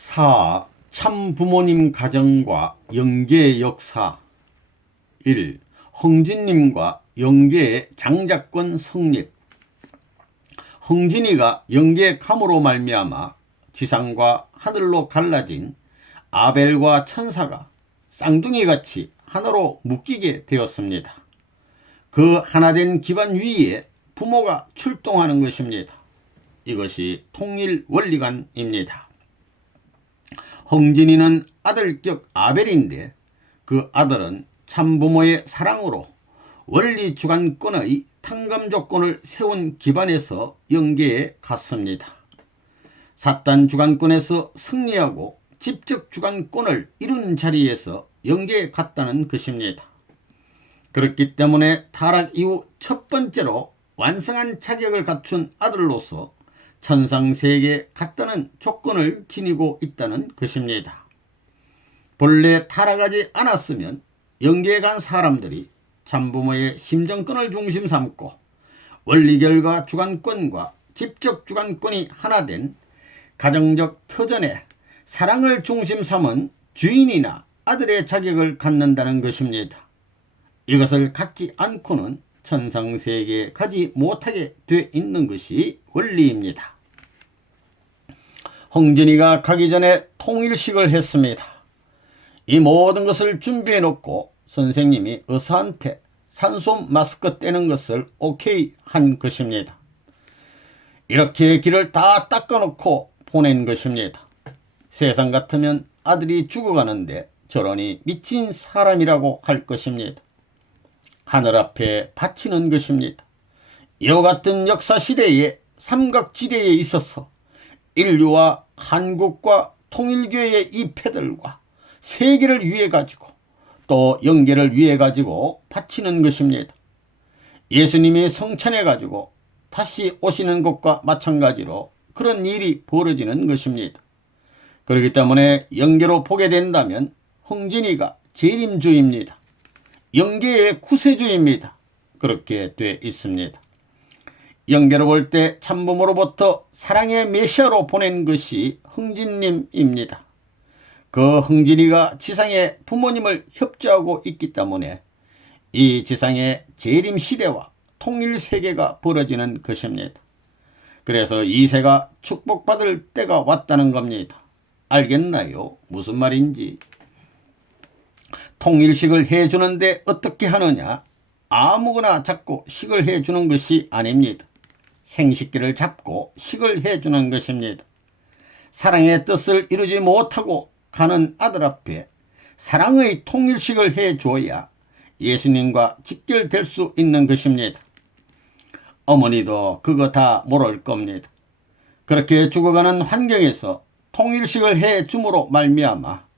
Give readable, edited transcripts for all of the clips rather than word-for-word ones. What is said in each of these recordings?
4. 참부모님 가정과 영계의 역사. 1. 흥진님과 영계의 장자권 성립. 흥진이가 영계 감으로 말미암아 지상과 하늘로 갈라진 아벨과 천사가 쌍둥이같이 하나로 묶이게 되었습니다. 그 하나된 기반 위에 부모가 출동하는 것입니다. 이것이 통일 원리관입니다. 흥진이는 아들격 아벨인데 그 아들은 참부모의 사랑으로 원리주관권의 탕감조건을 세운 기반에서 영계에 갔습니다. 사단주관권에서 승리하고 집적주관권을 이룬 자리에서 영계에 갔다는 것입니다. 그렇기 때문에 타락 이후 첫 번째로 완성한 자격을 갖춘 아들로서 천상세계에 갔다는 조건을 지니고 있다는 것입니다. 본래 타락하지 않았으면 영계에 간 사람들이 참부모의 심정권을 중심 삼고 원리결과 주관권과 집적주관권이 하나된 가정적 터전에 사랑을 중심 삼은 주인이나 아들의 자격을 갖는다는 것입니다. 이것을 갖지 않고는 천상세계에 가지 못하게 돼 있는 것이 원리입니다. 흥진이가 가기 전에 통일식을 했습니다. 이 모든 것을 준비해 놓고 선생님이 의사한테 산소 마스크 떼는 것을 오케이 한 것입니다. 이렇게 길을 다 닦아놓고 보낸 것입니다. 세상 같으면 아들이 죽어가는데 저러니 미친 사람이라고 할 것입니다. 하늘 앞에 바치는 것입니다. 이와 같은 역사시대에 삼각지대에 있어서 인류와 한국과 통일교회의 이 패들과 세계를 위해 가지고 또 영계를 위해 가지고 바치는 것입니다. 예수님이 성찬해 가지고 다시 오시는 것과 마찬가지로 그런 일이 벌어지는 것입니다. 그렇기 때문에 영계로 보게 된다면 흥진이가 재림주입니다. 영계의 구세주입니다. 그렇게 돼 있습니다. 영계로 볼 때 참부모로부터 사랑의 메시아로 보낸 것이 흥진님입니다. 그 흥진이가 지상의 부모님을 협조하고 있기 때문에 이 지상의 재림시대와 통일세계가 벌어지는 것입니다. 그래서 이 세가 축복받을 때가 왔다는 겁니다. 알겠나요? 무슨 말인지. 통일식을 해주는데 어떻게 하느냐? 아무거나 잡고 식을 해주는 것이 아닙니다. 생식기를 잡고 식을 해주는 것입니다. 사랑의 뜻을 이루지 못하고 가는 아들 앞에 사랑의 통일식을 해줘야 예수님과 직결될 수 있는 것입니다. 어머니도 그거 다 모를 겁니다. 그렇게 죽어가는 환경에서 통일식을 해줌으로 말미암아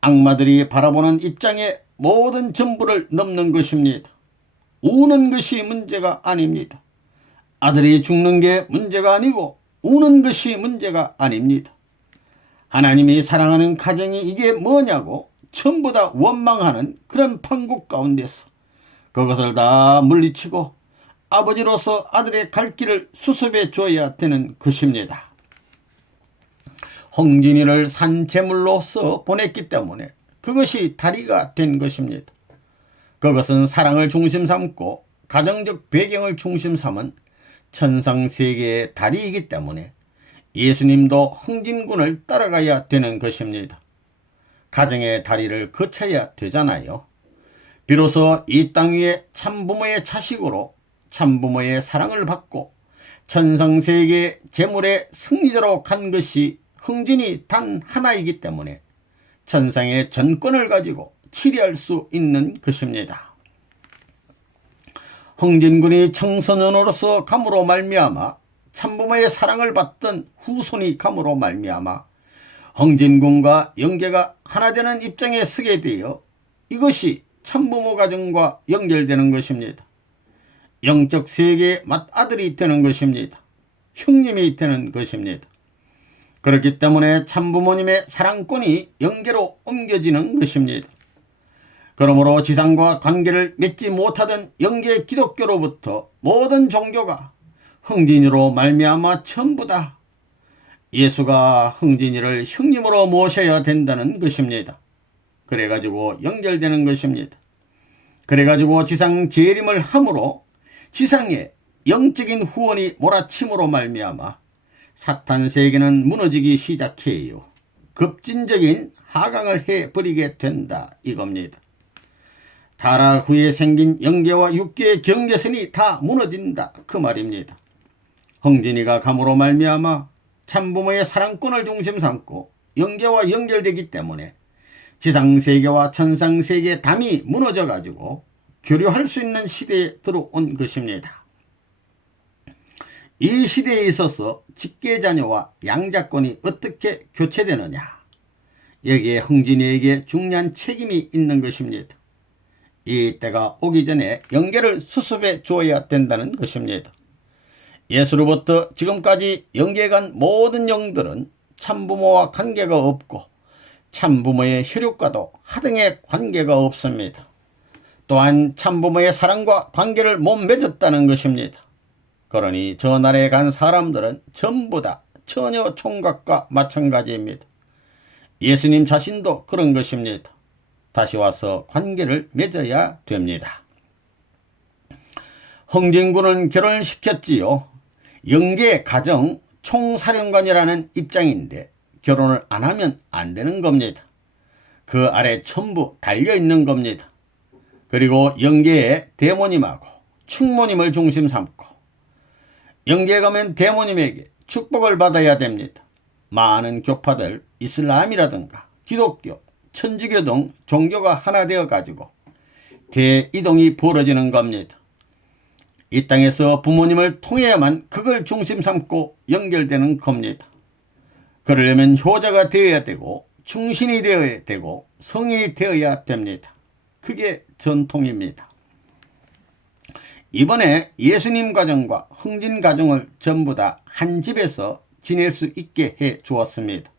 악마들이 바라보는 입장에 모든 전부를 넘는 것입니다. 우는 것이 문제가 아닙니다. 아들이 죽는 게 문제가 아니고 우는 것이 문제가 아닙니다. 하나님이 사랑하는 가정이 이게 뭐냐고 전부 다 원망하는 그런 판국 가운데서 그것을 다 물리치고 아버지로서 아들의 갈 길을 수습해 줘야 되는 것입니다. 흥진이를 산재물로서 보냈기 때문에 그것이 다리가 된 것입니다. 그것은 사랑을 중심 삼고 가정적 배경을 중심 삼은 천상세계의 다리이기 때문에 예수님도 흥진군을 따라가야 되는 것입니다. 가정의 다리를 거쳐야 되잖아요. 비로소 이 땅 위에 참부모의 자식으로 참부모의 사랑을 받고 천상세계의 재물의 승리자로 간 것이 흥진이 단 하나이기 때문에 천상의 전권을 가지고 치리할 수 있는 것입니다. 흥진군이 청소년으로서 감으로 말미암아 참부모의 사랑을 받던 후손이 감으로 말미암아 흥진군과 영계가 하나 되는 입장에 서게 되어 이것이 참부모 가정과 연결되는 것입니다. 영적 세계의 맏아들이 되는 것입니다. 형님이 되는 것입니다. 그렇기 때문에 참부모님의 사랑권이 영계로 옮겨지는 것입니다. 그러므로 지상과 관계를 맺지 못하던 영계 기독교로부터 모든 종교가 흥진이로 말미암아 전부 다 예수가 흥진이를 형님으로 모셔야 된다는 것입니다. 그래가지고 연결되는 것입니다. 그래가지고 지상 재림을 함으로 지상에 영적인 후원이 몰아침으로 말미암아 사탄 세계는 무너지기 시작해요. 급진적인 하강을 해버리게 된다 이겁니다. 타락 후에 생긴 영계와 육계의 경계선이 다 무너진다 그 말입니다. 흥진이가 감으로 말미암아 참부모의 사랑꾼을 중심 삼고 영계와 연결되기 때문에 지상세계와 천상세계의 담이 무너져가지고 교류할 수 있는 시대에 들어온 것입니다. 이 시대에 있어서 직계자녀와 양자권이 어떻게 교체되느냐, 여기에 흥진이에게 중요한 책임이 있는 것입니다. 이 때가 오기 전에 영계를 수습해 줘야 된다는 것입니다. 예수로부터 지금까지 영계에 간 모든 영들은 참부모와 관계가 없고 참부모의 혈육과도 하등의 관계가 없습니다. 또한 참부모의 사랑과 관계를 못 맺었다는 것입니다. 그러니 저 나라에 간 사람들은 전부 다 처녀 총각과 마찬가지입니다. 예수님 자신도 그런 것입니다. 다시 와서 관계를 맺어야 됩니다. 흥진군은 결혼을 시켰지요. 영계 가정 총사령관이라는 입장인데 결혼을 안 하면 안 되는 겁니다. 그 아래 전부 달려있는 겁니다. 그리고 영계의 대모님하고 축모님을 중심 삼고 영계에 가면 대모님에게 축복을 받아야 됩니다. 많은 교파들 이슬람이라든가 기독교, 천주교 등 종교가 하나 되어 가지고 대이동이 벌어지는 겁니다. 이 땅에서 부모님을 통해야만 그걸 중심 삼고 연결되는 겁니다. 그러려면 효자가 되어야 되고 충신이 되어야 되고 성인이 되어야 됩니다. 그게 전통입니다. 이번에 예수님 가정과 흥진 가정을 전부 다 한 집에서 지낼 수 있게 해 주었습니다.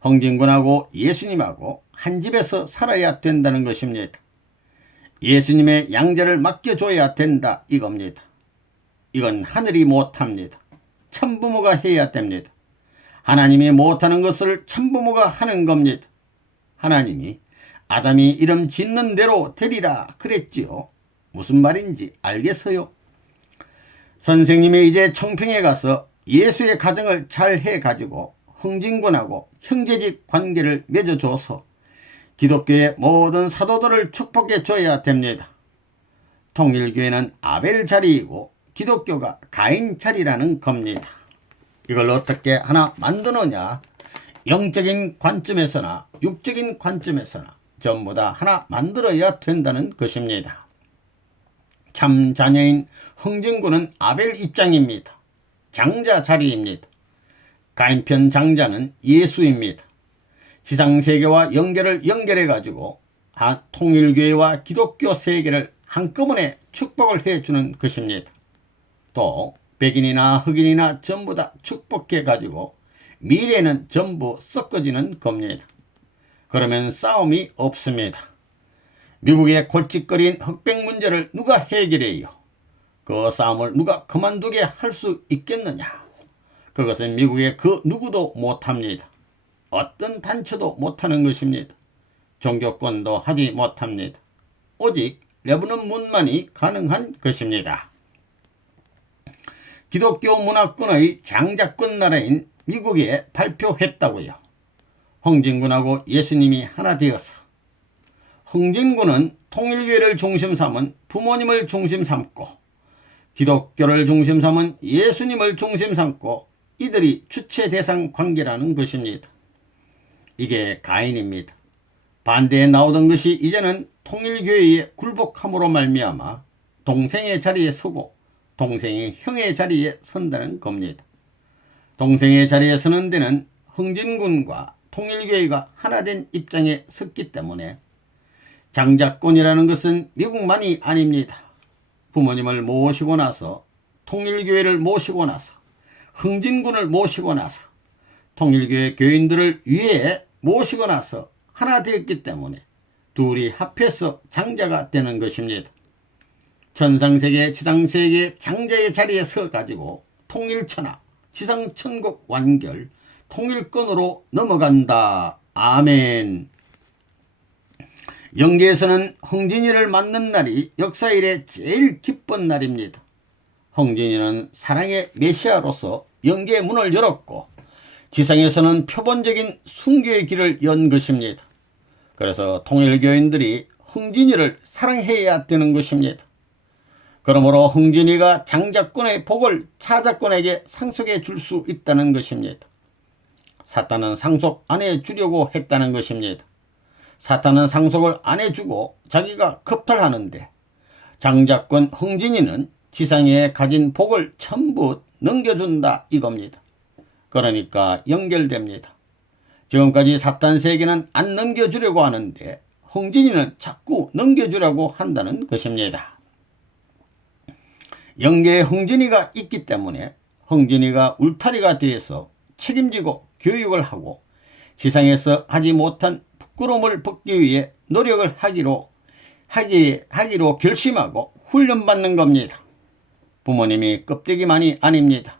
흥진군하고 예수님하고 한 집에서 살아야 된다는 것입니다. 예수님의 양자를 맡겨줘야 된다 이겁니다. 이건 하늘이 못합니다. 참부모가 해야 됩니다. 하나님이 못하는 것을 참부모가 하는 겁니다. 하나님이 아담이 이름 짓는 대로 되리라 그랬지요. 무슨 말인지 알겠어요? 선생님이 이제 청평에 가서 예수의 가정을 잘 해가지고 흥진군하고 형제직 관계를 맺어줘서 기독교의 모든 사도들을 축복해 줘야 됩니다. 통일교회는 아벨 자리이고 기독교가 가인 자리라는 겁니다. 이걸 어떻게 하나 만드느냐, 영적인 관점에서나 육적인 관점에서나 전부 다 하나 만들어야 된다는 것입니다. 참 자녀인 흥진군은 아벨 입장입니다. 장자 자리입니다. 가인편 장자는 예수입니다. 지상세계와 영계를 연결해가지고 통일교회와 기독교 세계를 한꺼번에 축복을 해주는 것입니다. 또 백인이나 흑인이나 전부 다 축복해가지고 미래는 전부 섞어지는 겁니다. 그러면 싸움이 없습니다. 미국의 골칫거리인 흑백 문제를 누가 해결해요? 그 싸움을 누가 그만두게 할 수 있겠느냐? 그것은 미국의 그 누구도 못합니다. 어떤 단체도 못하는 것입니다. 종교권도 하지 못합니다. 오직 레바논 문만이 가능한 것입니다. 기독교 문화권의 장자권 나라인 미국에 발표했다고요. 흥진군하고 예수님이 하나 되어서 흥진군은 통일교회를 중심 삼은 부모님을 중심 삼고 기독교를 중심 삼은 예수님을 중심 삼고 이들이 주체 대상 관계라는 것입니다. 이게 가인입니다. 반대에 나오던 것이 이제는 통일교회에 굴복함으로 말미암아 동생의 자리에 서고 동생이 형의 자리에 선다는 겁니다. 동생의 자리에 서는 데는 흥진군과 통일교회가 하나 된 입장에 섰기 때문에 장자권이라는 것은 미국만이 아닙니다. 부모님을 모시고 나서 통일교회를 모시고 나서 흥진군을 모시고 나서 통일교회 교인들을 위해 모시고 나서 하나 되었기 때문에 둘이 합해서 장자가 되는 것입니다. 천상세계 지상세계 장자의 자리에 서 가지고 통일천하 지상천국 완결 통일권으로 넘어간다. 아멘. 영계에서는 흥진이를 맞는 날이 역사 이래 제일 기쁜 날입니다. 흥진이는 사랑의 메시아로서 영계의 문을 열었고 지상에서는 표본적인 순교의 길을 연 것입니다. 그래서 통일교인들이 흥진이를 사랑해야 되는 것입니다. 그러므로 흥진이가 장자권의 복을 차자권에게 상속해 줄 수 있다는 것입니다. 사탄은 상속 안 해주려고 했다는 것입니다. 사탄은 상속을 안 해주고 자기가 겁탈하는데 장자권 흥진이는 지상에 가진 복을 전부 넘겨준다 이겁니다. 그러니까 연결됩니다. 지금까지 사탄 세계는 안 넘겨주려고 하는데 흥진이는 자꾸 넘겨주려고 한다는 것입니다. 영계에 흥진이가 있기 때문에 흥진이가 울타리가 되어서 책임지고 교육을 하고 지상에서 하지 못한 부끄러움을 벗기 위해 노력을 하기로 결심하고 훈련받는 겁니다. 부모님이 껍데기만이 아닙니다.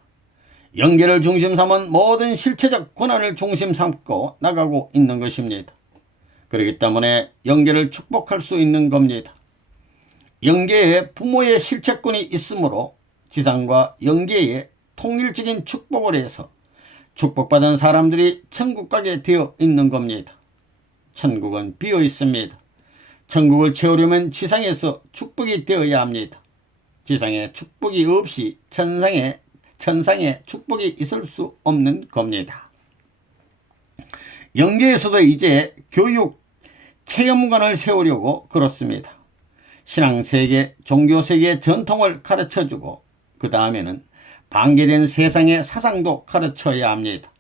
영계를 중심 삼은 모든 실체적 권한을 중심 삼고 나가고 있는 것입니다. 그렇기 때문에 영계를 축복할 수 있는 겁니다. 영계에 부모의 실체권이 있으므로 지상과 영계에 통일적인 축복을 해서 축복받은 사람들이 천국 가게 되어 있는 겁니다. 천국은 비어 있습니다. 천국을 채우려면 지상에서 축복이 되어야 합니다. 지상에 축복이 없이 천상에 축복이 있을 수 없는 겁니다. 영계에서도 이제 교육 체험관을 세우려고 그렇습니다. 신앙세계, 종교세계 전통을 가르쳐주고 그 다음에는 반개된 세상의 사상도 가르쳐야 합니다.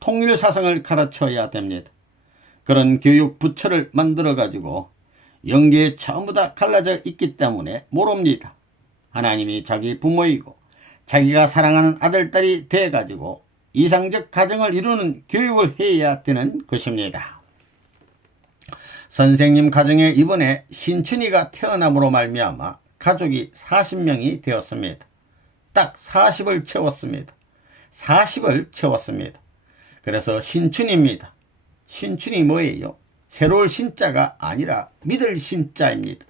통일사상을 가르쳐야 됩니다. 그런 교육 부처를 만들어 가지고 영계에 전부 다 갈라져 있기 때문에 모릅니다. 하나님이 자기 부모이고 자기가 사랑하는 아들, 딸이 돼 가지고 이상적 가정을 이루는 교육을 해야 되는 것입니다. 선생님 가정에 이번에 신춘이가 태어남으로 말미암아 가족이 40명이 되었습니다. 딱 40을 채웠습니다. 40을 채웠습니다. 그래서 신춘입니다. 신춘이 뭐예요? 새로울 신자가 아니라 믿을 신자입니다.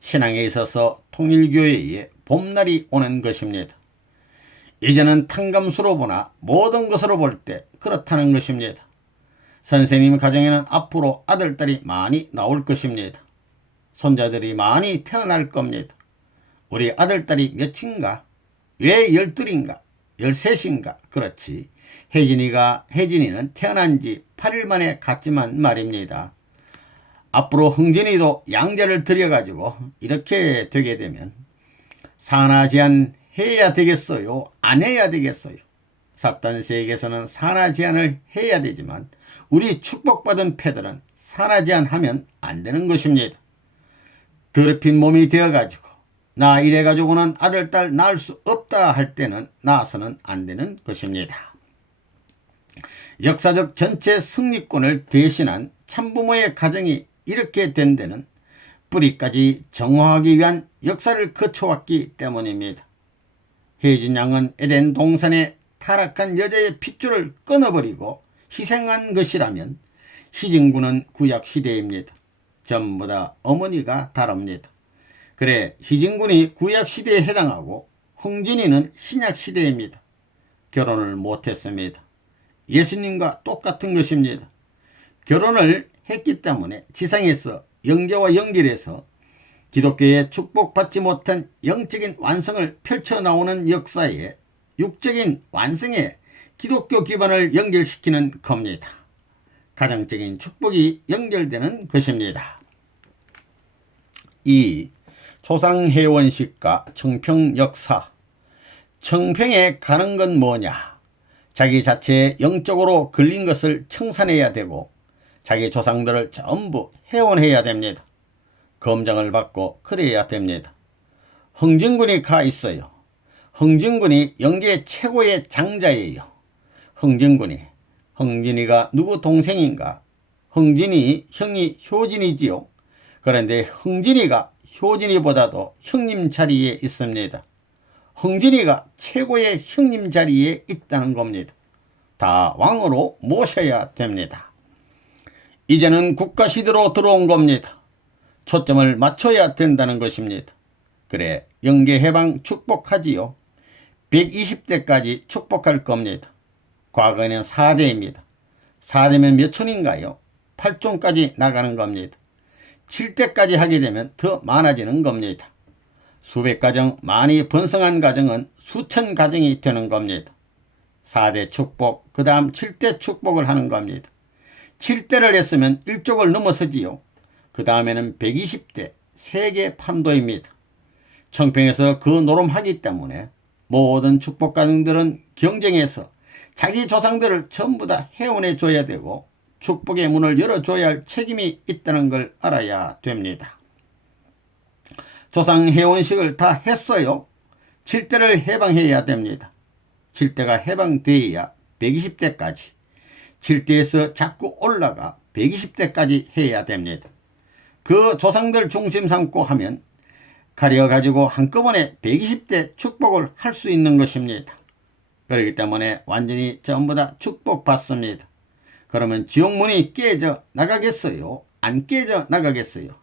신앙에 있어서 통일교회에 봄날이 오는 것입니다. 이제는 탕감수로 보나 모든 것으로 볼 때 그렇다는 것입니다. 선생님 가정에는 앞으로 아들, 딸이 많이 나올 것입니다. 손자들이 많이 태어날 겁니다. 우리 아들, 딸이 몇인가? 왜 12인가? 13인가? 그렇지. 혜진이는 태어난 지 8일 만에 갔지만 말입니다. 앞으로 흥진이도 양자를 들여가지고 이렇게 되게 되면 산하제한 해야 되겠어요? 안 해야 되겠어요? 사탄 세계에서는 산하제한을 해야 되지만 우리 축복받은 패들은 산하제한하면 안 되는 것입니다. 더럽힌 몸이 되어가지고 나 이래가지고는 아들, 딸 낳을 수 없다 할 때는 낳아서는 안 되는 것입니다. 역사적 전체 승리권을 대신한 참부모의 가정이 이렇게 된 데는 뿌리까지 정화하기 위한 역사를 거쳐왔기 때문입니다. 혜진 양은 에덴 동산에 타락한 여자의 핏줄을 끊어버리고 희생한 것이라면 희진군은 구약시대입니다. 전부 다 어머니가 다릅니다. 그래, 희진군이 구약시대에 해당하고 흥진이는 신약시대입니다. 결혼을 못했습니다. 예수님과 똑같은 것입니다. 결혼을 했기 때문에 지상에서 영계와 연결해서 기독교의 축복받지 못한 영적인 완성을 펼쳐나오는 역사에 육적인 완성에 기독교 기반을 연결시키는 겁니다. 가정적인 축복이 연결되는 것입니다. 2. 조상회원식과 청평 역사. 청평에 가는 건 뭐냐? 자기 자체에 영적으로 걸린 것을 청산해야 되고 자기 조상들을 전부 회원해야 됩니다. 검장을 받고 그래야 됩니다. 흥진군이 가 있어요. 흥진군이 영계 최고의 장자예요. 흥진이가 누구 동생인가? 흥진이 형이 효진이지요. 그런데 흥진이가 효진이보다도 형님 자리에 있습니다. 흥진이가 최고의 형님 자리에 있다는 겁니다. 다 왕으로 모셔야 됩니다. 이제는 국가시대로 들어온 겁니다. 초점을 맞춰야 된다는 것입니다. 그래 영계해방 축복하지요. 120대까지 축복할 겁니다. 과거에는 4대입니다. 4대면 몇 촌인가요? 8촌까지 나가는 겁니다. 7대까지 하게 되면 더 많아지는 겁니다. 수백 가정 많이 번성한 가정은 수천 가정이 되는 겁니다. 4대 축복, 그 다음 7대 축복을 하는 겁니다. 7대를 했으면 1족을 넘어서지요. 그 다음에는 120대 세계 판도입니다. 청평에서 그 노름하기 때문에 모든 축복 가정들은 경쟁해서 자기 조상들을 전부 다 해원해 줘야 되고 축복의 문을 열어줘야 할 책임이 있다는 걸 알아야 됩니다. 조상 해원식을 다 했어요. 7대를 해방해야 됩니다. 7대가 해방돼야 120대까지, 7대에서 자꾸 올라가 120대까지 해야 됩니다. 그 조상들 중심 삼고 하면 가려가지고 한꺼번에 120대 축복을 할 수 있는 것입니다. 그렇기 때문에 완전히 전부 다 축복받습니다. 그러면 지옥문이 깨져 나가겠어요? 안 깨져 나가겠어요?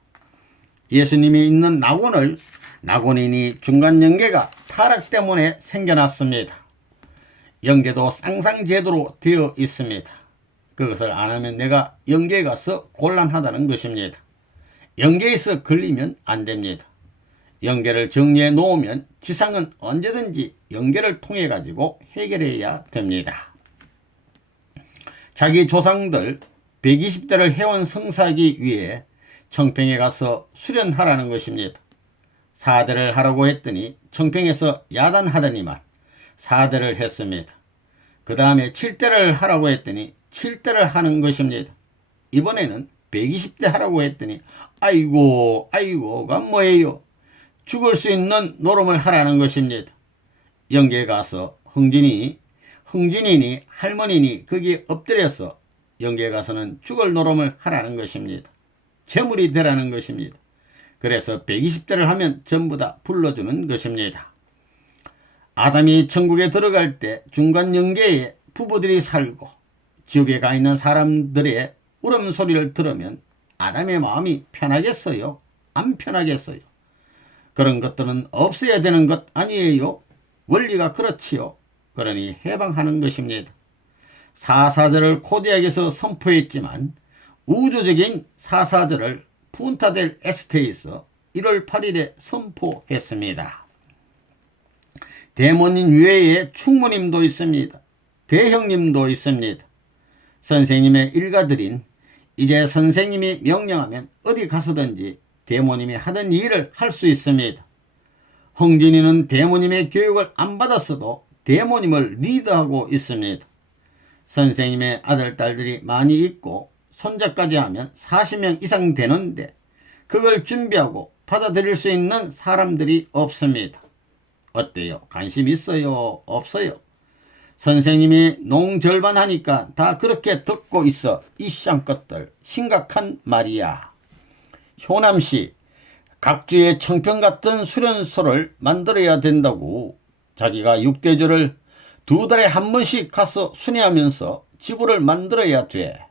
예수님이 있는 낙원을 낙원이니 중간영계가 타락 때문에 생겨났습니다. 영계도 쌍쌍제도로 되어 있습니다. 그것을 안 하면 내가 영계에 가서 곤란하다는 것입니다. 영계에서 걸리면 안 됩니다. 영계를 정리해 놓으면 지상은 언제든지 영계를 통해 가지고 해결해야 됩니다. 자기 조상들 120대를 해원 성사하기 위해 청평에 가서 수련하라는 것입니다. 4대를 하라고 했더니 청평에서 야단하더니만 4대를 했습니다. 그 다음에 7대를 하라고 했더니 7대를 하는 것입니다. 이번에는 120대 하라고 했더니 아이고가 뭐예요? 죽을 수 있는 노름을 하라는 것입니다. 영계에 가서 흥진이니 할머니니 거기에 엎드려서 영계에 가서는 죽을 노름을 하라는 것입니다. 재물이 되라는 것입니다. 그래서 120대를 하면 전부 다 불러주는 것입니다. 아담이 천국에 들어갈 때 중간 영계에 부부들이 살고 지옥에 가 있는 사람들의 울음소리를 들으면 아담의 마음이 편하겠어요? 안 편하겠어요? 그런 것들은 없어야 되는 것 아니에요? 원리가 그렇지요. 그러니 해방하는 것입니다. 사사절을 코디악에서 선포했지만 우주적인 사사절을 푼타델 에스테에서 1월 8일에 선포했습니다. 대모님 외에 충모님도 있습니다. 대형님도 있습니다. 선생님의 일가들인 이제 선생님이 명령하면 어디 가서든지 대모님이 하던 일을 할 수 있습니다. 흥진이는 대모님의 교육을 안 받았어도 대모님을 리드하고 있습니다. 선생님의 아들, 딸들이 많이 있고 손자까지 하면 40명 이상 되는데 그걸 준비하고 받아들일 수 있는 사람들이 없습니다. 어때요? 관심 있어요? 없어요? 선생님이 농절반 하니까 다 그렇게 듣고 있어. 이 시장 것들 심각한 말이야. 효남씨, 각주의 청평 같은 수련소를 만들어야 된다고. 자기가 6대조를 2달에 한 번씩 가서 순회하면서 지부를 만들어야 돼.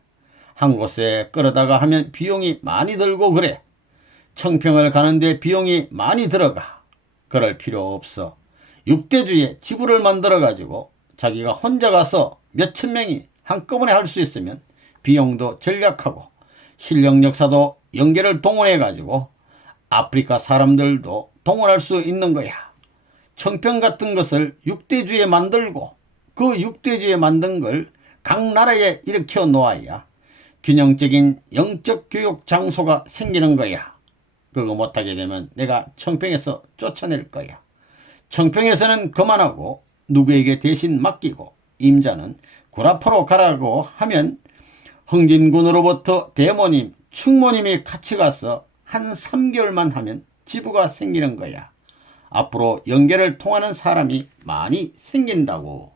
한 곳에 끌어다가 하면 비용이 많이 들고 그래. 청평을 가는데 비용이 많이 들어가. 그럴 필요 없어. 6대주에 지부를 만들어 가지고 자기가 혼자 가서 몇천 명이 한꺼번에 할 수 있으면 비용도 절약하고 실력 역사도 연계를 동원해 가지고 아프리카 사람들도 동원할 수 있는 거야. 청평 같은 것을 6대주에 만들고 그 6대주에 만든 걸 각 나라에 일으켜 놓아야 균형적인 영적 교육 장소가 생기는 거야. 그거 못하게 되면 내가 청평에서 쫓아낼 거야. 청평에서는 그만하고 누구에게 대신 맡기고 임자는 구라포로 가라고 하면 흥진군으로부터 대모님, 충모님이 같이 가서 한 3개월만 하면 지부가 생기는 거야. 앞으로 연계를 통하는 사람이 많이 생긴다고.